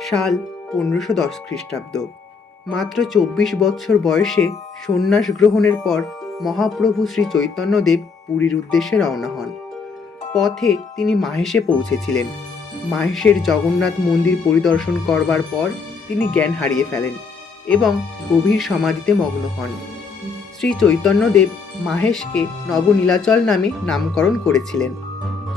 সাল পনেরোশো দশ খ্রিস্টাব্দ। মাত্র চব্বিশ বৎসর বয়সে সন্ন্যাস গ্রহণের পর মহাপ্রভু শ্রী চৈতন্যদেব পুরীর উদ্দেশ্যে রওনা হন। পথে তিনি মাহেশে পৌঁছেছিলেন। মাহেশের জগন্নাথ মন্দির পরিদর্শন করবার পর তিনি জ্ঞান হারিয়ে ফেলেন এবং গভীর সমাধিতে মগ্ন হন। শ্রী চৈতন্যদেব মাহেশকে নবনীলাচল নামে নামকরণ করেছিলেন।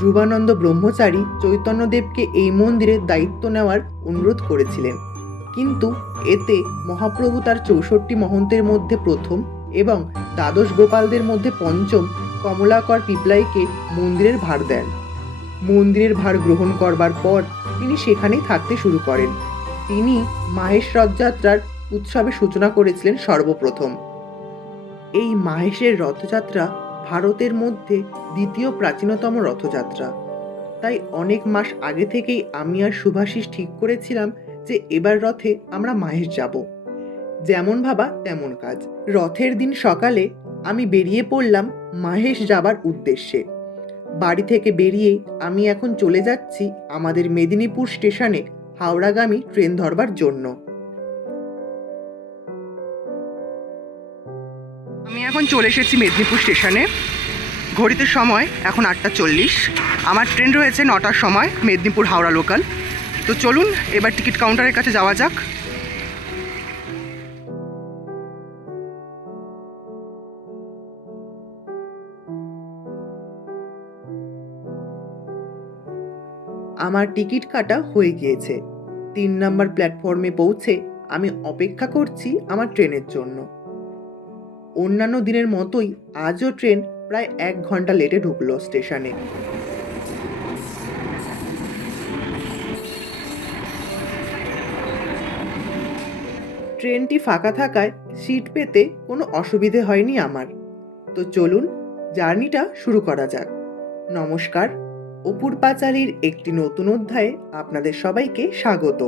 ধ্রুবানন্দ ব্রহ্মচারী চৈতন্যদেবকে এই মন্দিরের দায়িত্ব নেওয়ার অনুরোধ করেছিলেন। কিন্তু এতে মহাপ্রভু তার চৌষট্টি মহন্তের মধ্যে প্রথম এবং দ্বাদশ গোপালদের মধ্যে পঞ্চম কমলাকর পিপলাইকে মন্দিরের ভার দেন। মন্দিরের ভার গ্রহণ করবার পর তিনি সেখানেই থাকতে শুরু করেন। তিনি মাহেশ রথযাত্রার উৎসবে সূচনা করেছিলেন সর্বপ্রথম। এই মাহেশের রথযাত্রা ভারতের মধ্যে দ্বিতীয় প্রাচীনতম রথযাত্রা। তাই অনেক মাস আগে থেকেই আমি আর শুভাশিস ঠিক করেছিলাম যে এবার রথে আমরা মাহেশ যাব। যেমন ভাবা তেমন কাজ। রথের দিন সকালে আমি বেরিয়ে পড়লাম মাহেশ যাবার উদ্দেশ্যে। বাড়ি থেকে বেরিয়ে আমি এখন চলে যাচ্ছি আমাদের মেদিনীপুর স্টেশনে হাওড়াগামী ট্রেন ধরবার জন্য। এখন চলে এসেছি মেদিনীপুর স্টেশনে। ঘড়িতে সময়, এখন আটটা চল্লিশ। আমার ট্রেন রয়েছে নটার সময়, মেদিনীপুর হাওড়া লোকাল। তো চলুন, এবার টিকিট কাউন্টারের কাছে যাওয়া যাক। আমার টিকিট কাটা হয়ে গিয়েছে। তিন নম্বর প্ল্যাটফর্মে পৌঁছে আমি অপেক্ষা করছি আমার ট্রেনের জন্য। অন্যান্য দিনের মতোই আজও ট্রেন প্রায় এক ঘণ্টা লেটে ঢুকলো স্টেশনে। ট্রেনটি ফাঁকা থাকায় সিট পেতে কোনো অসুবিধে হয়নি আমার। তো চলুন, জার্নিটা শুরু করা যাক। নমস্কার অপুর পাঁচালীর একটি নতুন অধ্যায়ে আপনাদের সবাইকে স্বাগত।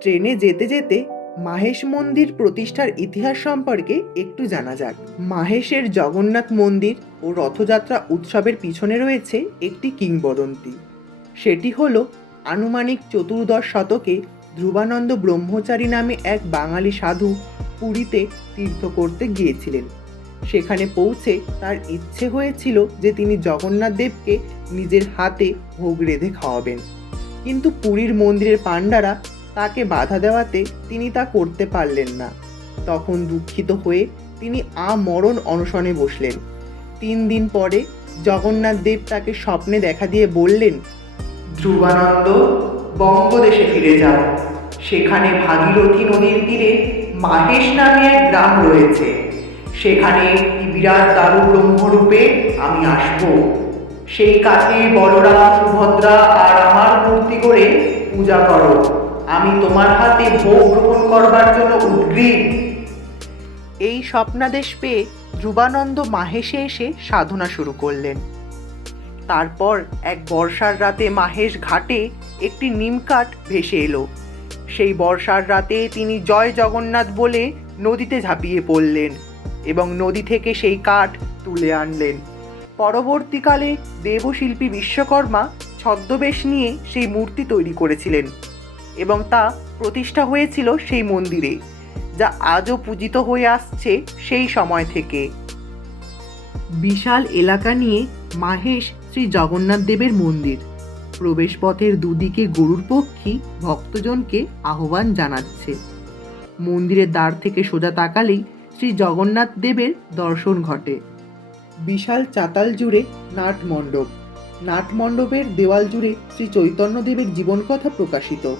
ট্রেনে যেতে যেতে মাহেশ মন্দির প্রতিষ্ঠার ইতিহাস সম্পর্কে একটু জানা যাক। মাহেশের জগন্নাথ মন্দির ও রথযাত্রা উৎসবের পিছনে রয়েছে একটি কিংবদন্তি। সেটি হল আনুমানিক চতুর্দশ শতকে ধ্রুবানন্দ ব্রহ্মচারী নামে এক বাঙালি সাধু পুরীতে তীর্থ করতে গিয়েছিলেন। সেখানে পৌঁছে তার ইচ্ছে হয়েছিল যে তিনি জগন্নাথ দেবকে নিজের হাতে ভোগ রেঁধে খাওয়াবেন। কিন্তু পুরীর মন্দিরের পাণ্ডারা তাকে বাধা দেওয়াতে তিনি তা করতে পারলেন না। তখন দুঃখিত হয়ে তিনি আমরণ অনশনে বসলেন। তিন দিন পরে জগন্নাথ দেব তাকে স্বপ্নে দেখা দিয়ে বললেন, ধ্রুবানন্দ, বঙ্গদেশে ফিরে যাও। সেখানে ভাগীরথী নদীর তীরে মাহেশ নামে এক গ্রাম রয়েছে। সেখানে একটি বিরাট দারু ব্রহ্মরূপে আমি আসব। সেই কাছে বলরাম, সুভদ্রা আর আমার মূর্তি করে পূজা করো। আমি তোমার হাতে ভোগ গ্রহণ করবার জন্য উদ্গ্রীব। এই স্বপ্নাদেশ পেয়ে ধ্রুবানন্দ মাহেশে এসে সাধনা শুরু করলেন। তারপর এক বর্ষার রাতে মাহেশ ঘাটে একটি নিমকাঠ ভেসে এলো। সেই বর্ষার রাতে তিনি জয় জগন্নাথ বলে নদীতে ঝাঁপিয়ে পড়লেন এবং নদী থেকে সেই কাঠ তুলে আনলেন। পরবর্তীকালে দেবশিল্পী বিশ্বকর্মা ছদ্মবেশ নিয়ে সেই মূর্তি তৈরি করেছিলেন। এবং তা প্রতিষ্ঠা হয়েছিল সেই মন্দিরে, যা আজও পূজিত হয়ে আসছে সেই সময় থেকে। বিশাল এলাকা নিয়ে মাহেশ শ্রী জগন্নাথ দেবের মন্দির। প্রবেশপথের দুদিকে গরুর পক্ষী ভক্তজনকে আহ্বান জানাচ্ছে। মন্দিরের দ্বার থেকে সোজা তাকালেই শ্রী জগন্নাথ দেবের দর্শন ঘটে। বিশাল চাতাল জুড়ে নাট মণ্ডপ। নাট মণ্ডপের দেওয়াল জুড়ে শ্রী চৈতন্যদেবের জীবনকথা প্রকাশিত।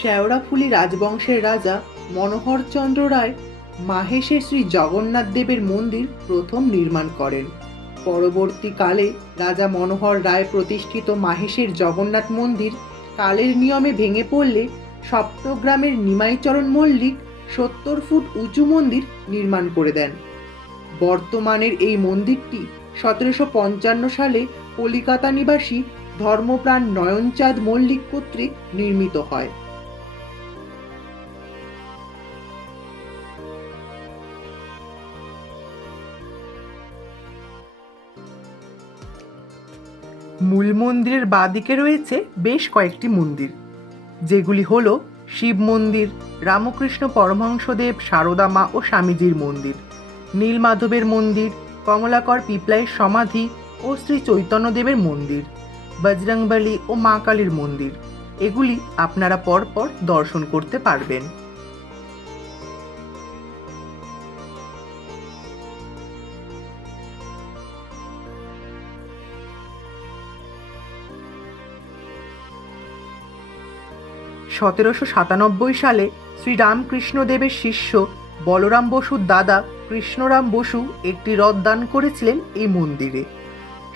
শেওড়াফুলি রাজবংশের রাজা মনোহরচন্দ্র রায় মাহেশে শ্রী জগন্নাথ দেবের মন্দির প্রথম নির্মাণ করেন। পরবর্তীকালে রাজা মনোহর রায় প্রতিষ্ঠিত মাহেশের জগন্নাথ মন্দির কালের নিয়মে ভেঙে পড়লে সপ্তগ্রামের নিমাইচরণ মল্লিক সত্তর ফুট উঁচু মন্দির নির্মাণ করে দেন। বর্তমানের এই মন্দিরটি সতেরোশো পঞ্চান্ন সালে কলিকাতা নিবাসী ধর্মপ্রাণ নয়নচাঁদ মল্লিক কর্তৃক নির্মিত হয়। মূল মন্দিরের বাঁদিকে রয়েছে বেশ কয়েকটি মন্দির, যেগুলি হল শিব মন্দির, রামকৃষ্ণ পরমহংসদেব, সারদা মা ও স্বামীজির মন্দির, নীলমাধবের মন্দির, কমলাকর পিপলাইয়ের সমাধি ও শ্রী চৈতন্যদেবের মন্দির, বজরংবলী ও মা কালীর মন্দির। এগুলি আপনারা পরপর দর্শন করতে পারবেন। সতেরোশো সাতানব্বই সালে শ্রীরামকৃষ্ণদেবের শিষ্য বলরাম বসুর দাদা কৃষ্ণরাম বসু একটি রথ দান করেছিলেন এই মন্দিরে।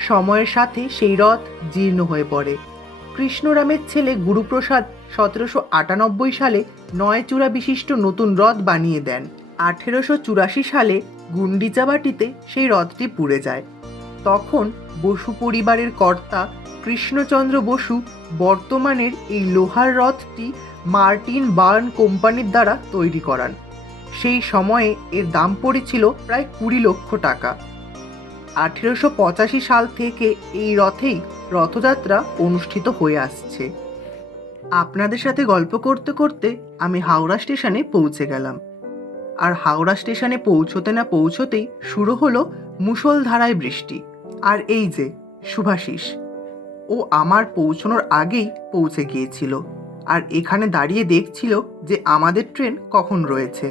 সময়ের সাথে সেই রথ জীর্ণ হয়ে পড়ে। কৃষ্ণরামের ছেলে গুরুপ্রসাদ সতেরোশো আটানব্বই সালে নয় চূড়া বিশিষ্ট নতুন রথ বানিয়ে দেন। আঠেরোশো চুরাশি সালে গুন্ডিচাবাটিতে সেই রথটি পুড়ে যায়। তখন বসু পরিবারের কর্তা কৃষ্ণচন্দ্র বসু বর্তমানের এই লোহার রথটি মার্টিন বার্ন কোম্পানির দ্বারা তৈরি করান। সেই সময়ে এর দাম পড়েছিল প্রায় কুড়ি লক্ষ টাকা। আঠেরোশো পঁচাশি সাল থেকে এই রথেই রথযাত্রা অনুষ্ঠিত হয়ে আসছে। আপনাদের সাথে গল্প করতে করতে আমি হাওড়া স্টেশনে পৌঁছে গেলাম। আর হাওড়া স্টেশনে পৌঁছতে না পৌঁছতেই শুরু হলো মুষলধারায় বৃষ্টি। আর এই যে, শুভাশিস। ও আমার পৌঁছানোর আগেই পৌঁছে গিয়েছিল আর এখানে দাঁড়িয়ে দেখছিল যে আমাদের ট্রেন কখন রয়েছে।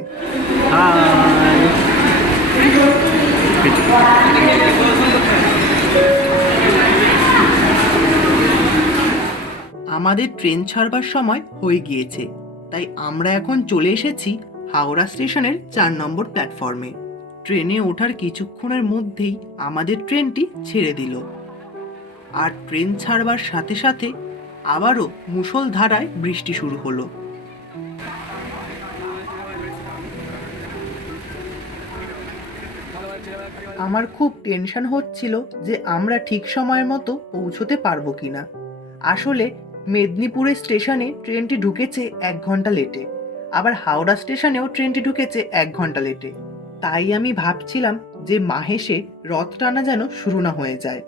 আমাদের ট্রেন ছাড়বার সময় হয়ে গিয়েছে, তাই আমরা এখন চলে এসেছি হাওড়া স্টেশনের চার নম্বর প্ল্যাটফর্মে। ট্রেনে ওঠার কিছুক্ষণের মধ্যেই আমাদের ট্রেনটি ছেড়ে দিল। আর ট্রেন ছাড়বার সাথে সাথে আবারও মুষলধারায় বৃষ্টি শুরু হলো। আমার খুব টেনশন হচ্ছিল যে আমরা ঠিক সময়ের মতো পৌঁছতে পারব কিনা। আসলে মেদিনীপুরের স্টেশনে ট্রেনটি ঢুকেছে এক ঘণ্টা লেটে, আবার হাওড়া স্টেশনেও ট্রেনটি ঢুকেছে এক ঘণ্টা লেটে। তাই আমি ভাবছিলাম যে মাহেশে রথ টানা যেন শুরু না হয়ে যায়।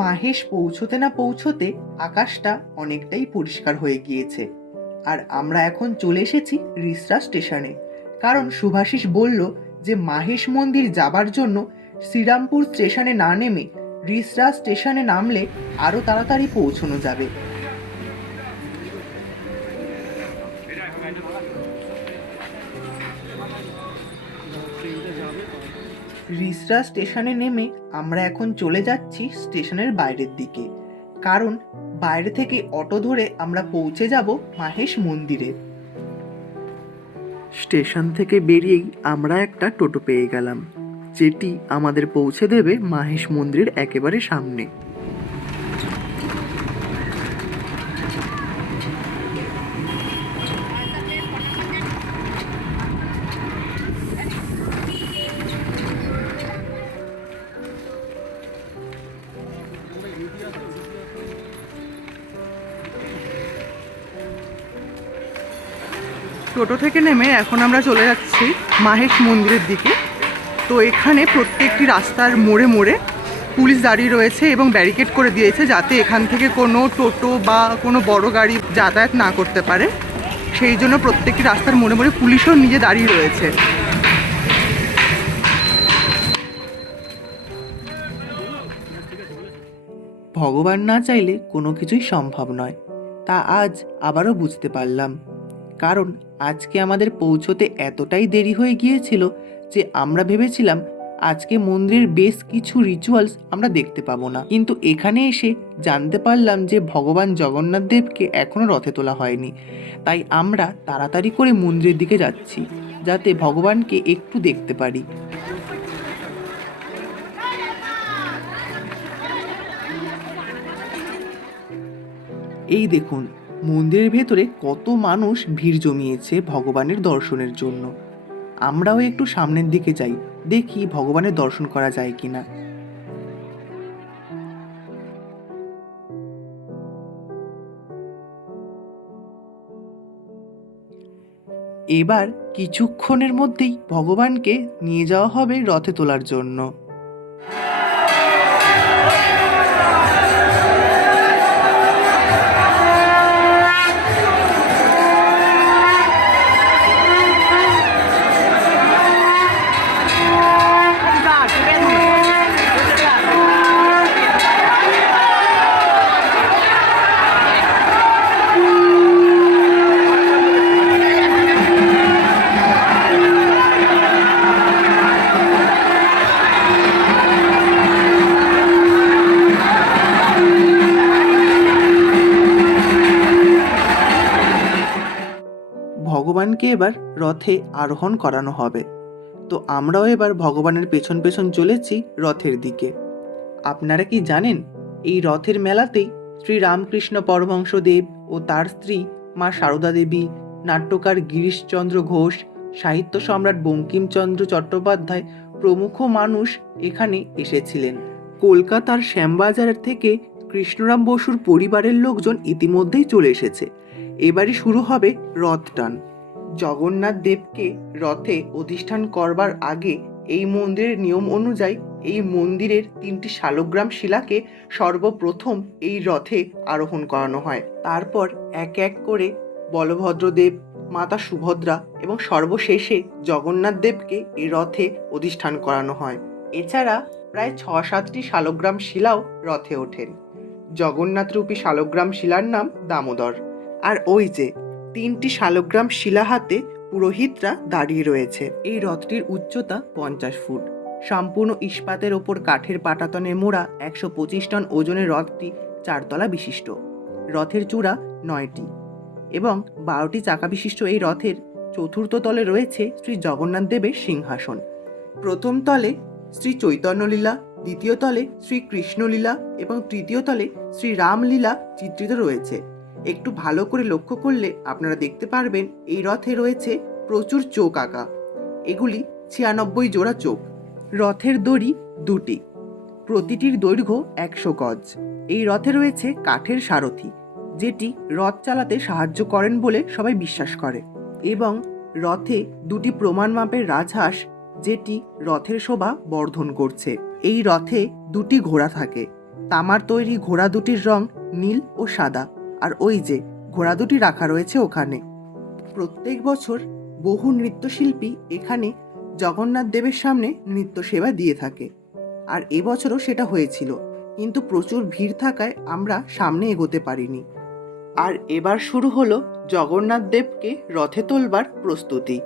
মাহেশ পৌঁছতে না পৌঁছতে আকাশটা অনেকটাই পরিষ্কার হয়ে গিয়েছে। আর আমরা এখন চলে এসেছি রিসরা স্টেশনে। কারণ সুভাষিস বলল যে মাহেশ মন্দির যাবার জন্য শ্রীরামপুর স্টেশনে না নেমে রিসরা স্টেশনে নামলে আরও তাড়াতাড়ি পৌঁছানো যাবে। রিসরা স্টেশনে নেমে আমরা এখন চলে যাচ্ছি স্টেশনের বাইরের দিকে। কারণ বাইরে থেকে অটো ধরে আমরা পৌঁছে যাব মাহেশ মন্দিরে। স্টেশন থেকে বেরিয়েই আমরা একটা টোটো পেয়ে গেলাম, যেটি আমাদের পৌঁছে দেবে মাহেশ মন্দিরের একেবারে সামনে। টোটো থেকে নেমে এখন আমরা চলে যাচ্ছি মাহেশ মন্দিরের দিকে। তো এখানে প্রত্যেকটি রাস্তার মোড়ে মোড়ে পুলিশ দাঁড়িয়ে রয়েছে এবং ব্যারিকেড করে দিয়েছে যাতে এখান থেকে কোনো টোটো বা কোনো বড় গাড়ি যাতায়াত না করতে পারে। সেই জন্য প্রত্যেকটি রাস্তার মোড়ে মোড়ে পুলিশও নিজে দাঁড়িয়ে রয়েছে। ভগবান না চাইলে কোনো কিছুই সম্ভব নয়। তা আজ আবারও বুঝতে পারলাম। কারণ আজকে আমাদের পৌঁছোতে এতটাই দেরি হয়ে গিয়েছিল যে আমরা ভেবেছিলাম আজকে মন্দিরের বেশ কিছু রিচুয়ালস আমরা দেখতে পাবো না। কিন্তু এখানে এসে জানতে পারলাম যে ভগবান জগন্নাথ দেবকে এখনও রথে তোলা হয়নি। তাই আমরা তাড়াতাড়ি করে মন্দিরের দিকে যাচ্ছি, যাতে ভগবানকে একটু দেখতে পারি। এই দেখুন মন্দিরের ভেতরে কত মানুষ ভিড় জমিয়েছে ভগবানের দর্শনের জন্য। আমরাও একটু সামনের দিকে যাই, দেখি ভগবানের দর্শন করা যায় কিনা। এবার কিছুক্ষণের মধ্যেই ভগবানকে নিয়ে যাওয়া হবে রথে তোলার জন্য। এবার রথে আরোহণ করানো হবে। তো আমরাও এবার ভগবানের পেছন পেছন চলেছি রথের দিকে। আপনারা কি জানেন, এই রথের মেলাতেই শ্রী রামকৃষ্ণ পরমহংসদেব ও তার স্ত্রী মা সারদা দেবী, নাট্যকার গিরিশচন্দ্র ঘোষ, সাহিত্য সম্রাট বঙ্কিমচন্দ্র চট্টোপাধ্যায় প্রমুখ মানুষ এখানে এসেছিলেন। কলকাতার শ্যামবাজারের থেকে কৃষ্ণরাম বসুর পরিবারের লোকজন ইতিমধ্যেই চলে এসেছে। এবারই শুরু হবে রথ টান। জগন্নাথ দেবকে রথে অধিষ্ঠান করবার আগে এই মন্দিরের নিয়ম অনুযায়ী এই মন্দিরের তিনটি শালগ্রাম শিলাকে সর্বপ্রথম এই রথে আরোহণ করানো হয়। তারপর এক এক করে বলভদ্রদেব, মাতা সুভদ্রা এবং সর্বশেষে জগন্নাথ দেবকে এই রথে অধিষ্ঠান করানো হয়। এছাড়া প্রায় ছ সাতটি শালগ্রাম শিলাও রথে ওঠেন। জগন্নাথরূপী শালগ্রাম শিলার নাম দামোদর। আর ওই যে তিনটি শালগ্রাম শিলা হাতে পুরোহিতরা দাঁড়িয়ে রয়েছে। এই রথটির উচ্চতা পঞ্চাশ ফুট। সম্পূর্ণ ইস্পাতের ওপর কাঠের পাটাতনে মোড়া একশো পঁচিশ টন ওজনের রথটি চারতলা বিশিষ্ট। রথের চূড়া নয়টি এবং বারোটি চাকা বিশিষ্ট এই রথের চতুর্থ তলে রয়েছে শ্রী জগন্নাথ দেবের সিংহাসন। প্রথম তলে শ্রী চৈতন্যলীলা, দ্বিতীয় তলে শ্রী কৃষ্ণলীলা এবং তৃতীয় তলে শ্রী রামলীলা চিত্রিত রয়েছে। একটু ভালো করে লক্ষ্য করলে আপনারা দেখতে পারবেন এই রথে রয়েছে প্রচুর চোখ আঁকা। এগুলি ছিয়ানব্বই জোড়া চোখ। রথের দড়ি দুটি। প্রতিটির দৈর্ঘ্য একশো গজ। এই রথে রয়েছে কাঠের সারথি, যেটি রথ চালাতে সাহায্য করেন বলে সবাই বিশ্বাস করে। এবং রথে দুটি প্রমাণ মাপের রাজহাঁস, যেটি রথের শোভা বর্ধন করছে। এই রথে দুটি ঘোড়া থাকে। তামার তৈরি ঘোড়া দুটির রং নীল ও সাদা। আর ওই যে, ঘোড়া দুটি রাখা রয়েছে ওখানে। প্রত্যেক বছর বহু নৃত্যশিল্পী এখানে জগন্নাথ দেবের সামনে নৃত্য সেবা দিয়ে থাকে। আর এবছরও সেটা হয়েছিল, কিন্তু প্রচুর ভিড় থাকায় আমরা সামনে এগোতে পারিনি। আর এবার শুরু হলো জগন্নাথ দেবকে রথে তোলবার প্রস্তুতি।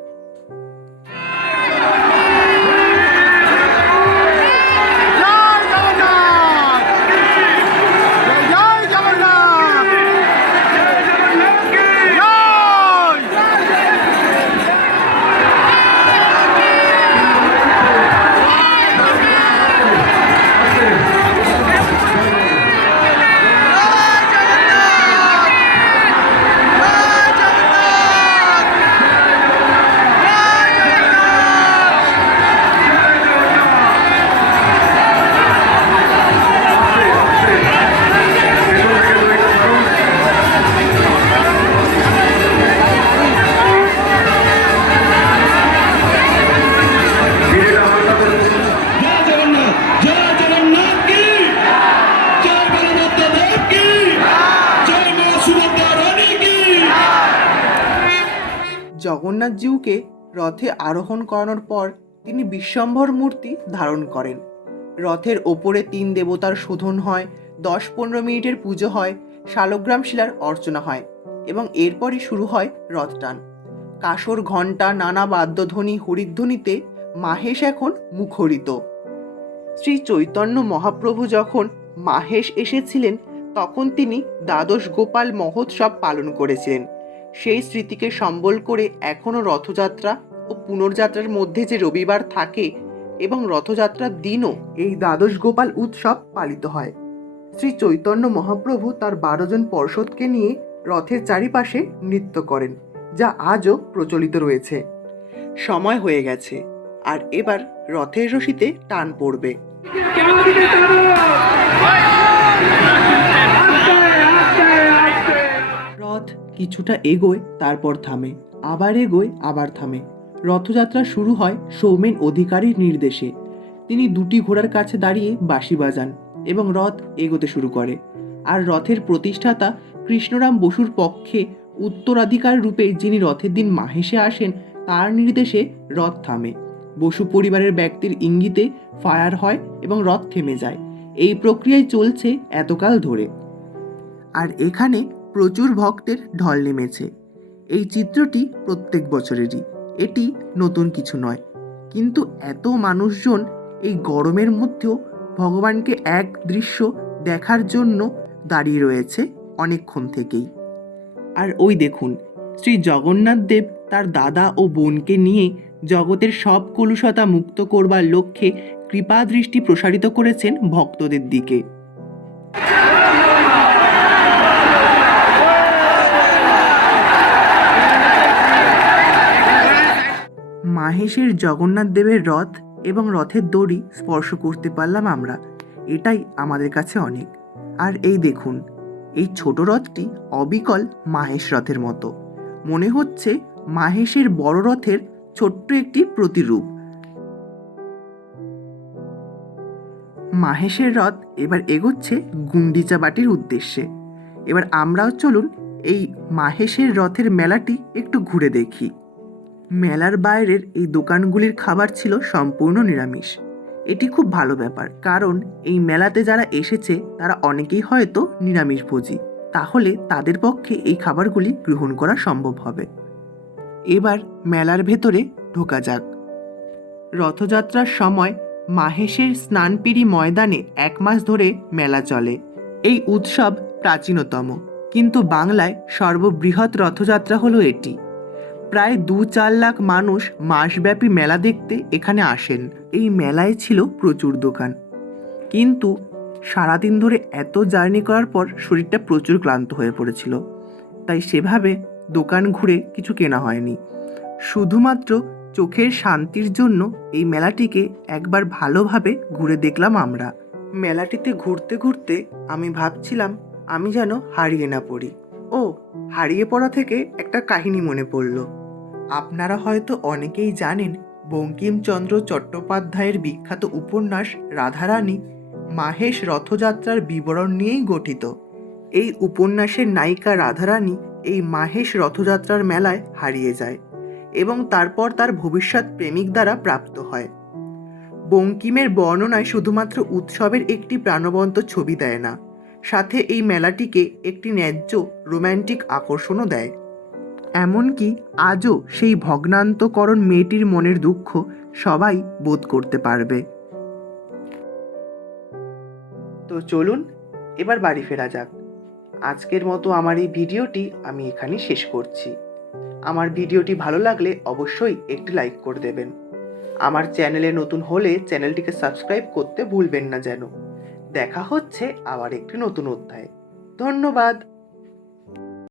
জগন্নাথ জিউকে রথে আরোহণ করানোর পর তিনি বিশ্বম্ভর মূর্তি ধারণ করেন। রথের ওপরে তিন দেবতার শোধন হয়, দশ পনেরো মিনিটের পুজো হয়, শালগ্রাম শিলার অর্চনা হয় এবং এরপরই শুরু হয় রথটান কাসর ঘণ্টা, নানা বাদ্যধ্বনি, হরিধ্বনিতে মাহেশ এখন মুখরিত। শ্রী চৈতন্য মহাপ্রভু যখন মাহেশ এসেছিলেন, তখন তিনি দ্বাদশ গোপাল মহোৎসব পালন করেছিলেন। সেই স্মৃতিকে সম্বল করে এখনও রথযাত্রা ও পুনর্যাত্রার মধ্যে যে রবিবার থাকে এবং রথযাত্রার দিনও এই দ্বাদশ গোপাল উৎসব পালিত হয়। শ্রী চৈতন্য মহাপ্রভু তার বারো জন পর্ষদকে নিয়ে রথের চারিপাশে নৃত্য করেন, যা আজও প্রচলিত রয়েছে। সময় হয়ে গেছে, আর এবার রথের রশিতে টান পড়বে। কিছুটা এগোয়, তারপর থামে। আবার এগোয়, আবার থামে। রথযাত্রা শুরু হয় সৌমেন অধিকারীর নির্দেশে। তিনি দুটি ঘোড়ার কাছে দাঁড়িয়ে বাঁশি বাজান এবং রথ এগোতে শুরু করে। আর রথের প্রতিষ্ঠাতা কৃষ্ণরাম বসুর পক্ষে উত্তরাধিকার রূপে যিনি রথের দিন মাহেশে আসেন, তার নির্দেশে রথ থামে। বসু পরিবারের ব্যক্তির ইঙ্গিতে ফায়ার হয় এবং রথ থেমে যায়। এই প্রক্রিয়ায় চলছে এতকাল ধরে। আর এখানে প্রচুর ভক্তের ঢল নেমেছে। এই চিত্রটি প্রত্যেক বছরেরই। এটি নতুন কিছু নয়। কিন্তু এত মানুষজন এই গরমের মধ্যেও ভগবানকে এক দৃশ্য দেখার জন্য দাঁড়িয়ে রয়েছে অনেকক্ষণ থেকেই। আর ওই দেখুন, শ্রী জগন্নাথ দেব তার দাদা ও বোনকে নিয়ে জগতের সব কলুষতা মুক্ত করবার লক্ষ্যে কৃপা দৃষ্টি প্রসারিত করেছেন ভক্তদের দিকে। মাহেশের জগন্নাথ দেবের রথ এবং রথের দড়ি স্পর্শ করতে পারলাম আমরা। এটাই আমাদের কাছে অনেক। আর এই দেখুন, এই ছোট রথটি অবিকল মাহেশ রথের মতো। মনে হচ্ছে মাহেশের বড় রথের ছোট্ট একটি প্রতিরূপ। মাহেশের রথ এবার এগোচ্ছে গুন্ডিচা বাটির উদ্দেশ্যে। এবার আমরাও চলুন এই মাহেশের রথের মেলাটি একটু ঘুরে দেখি। মেলার বাইরের এই দোকানগুলির খাবার ছিল সম্পূর্ণ নিরামিষ। এটি খুব ভালো ব্যাপার, কারণ এই মেলাতে যারা এসেছে, তারা অনেকেই হয়তো নিরামিষভোজী তাহলে তাদের পক্ষে এই খাবারগুলি গ্রহণ করা সম্ভব হবে। এবার মেলার ভেতরে ঢোকা যাক। রথযাত্রার সময় মাহেশের স্নানপিড়ি ময়দানে এক মাস ধরে মেলা চলে। এই উৎসব প্রাচীনতম, কিন্তু বাংলায় সর্ববৃহৎ রথযাত্রা হলো এটি। প্রায় দু চার লাখ মানুষ মাসব্যাপী মেলা দেখতে এখানে আসেন। এই মেলায় ছিল প্রচুর দোকান। কিন্তু সারাদিন ধরে এত জার্নি করার পর শরীরটা প্রচুর ক্লান্ত হয়ে পড়েছিল। তাই সেভাবে দোকান ঘুরে কিছু কেনা হয়নি। শুধুমাত্র চোখের শান্তির জন্য এই মেলাটিকে একবার ভালোভাবে ঘুরে দেখলাম আমরা। মেলাটিতে ঘুরতে ঘুরতে আমি ভাবছিলাম, আমি যেন হারিয়ে না পড়ি। ও, হারিয়ে পড়া থেকে একটা কাহিনী মনে পড়ল। আপনারা হয়তো অনেকেই জানেন বঙ্কিমচন্দ্র চট্টোপাধ্যায়ের বিখ্যাত উপন্যাস রাধারানী মাহেশ রথযাত্রার বিবরণ নিয়েই গঠিত। এই উপন্যাসের নায়িকা রাধারানী এই মাহেশ রথযাত্রার মেলায় হারিয়ে যায় এবং তারপর তার ভবিষ্যৎ প্রেমিক দ্বারা প্রাপ্ত হয়। বঙ্কিমের বর্ণনায় শুধুমাত্র উৎসবের একটি প্রাণবন্ত ছবি দেয় না, সাথে এই মেলাটিকে একটি ন্যায্য রোম্যান্টিক আকর্ষণও দেয়। এমনকি আজও সেই ভগ্নান্তকরণ মেয়েটির মনের দুঃখ সবাই বোধ করতে পারবে। তো চলুন, এবার বাড়ি ফেরা যাক। আজকের মতো আমার এই ভিডিওটি আমি এখানে শেষ করছি। আমার ভিডিওটি ভালো লাগলে অবশ্যই একটি লাইক করে দেবেন। আমার চ্যানেলে নতুন হলে চ্যানেলটিকে সাবস্ক্রাইব করতে ভুলবেন না যেন। দেখা হচ্ছে আবার একটি নতুন অধ্যায়। ধন্যবাদ।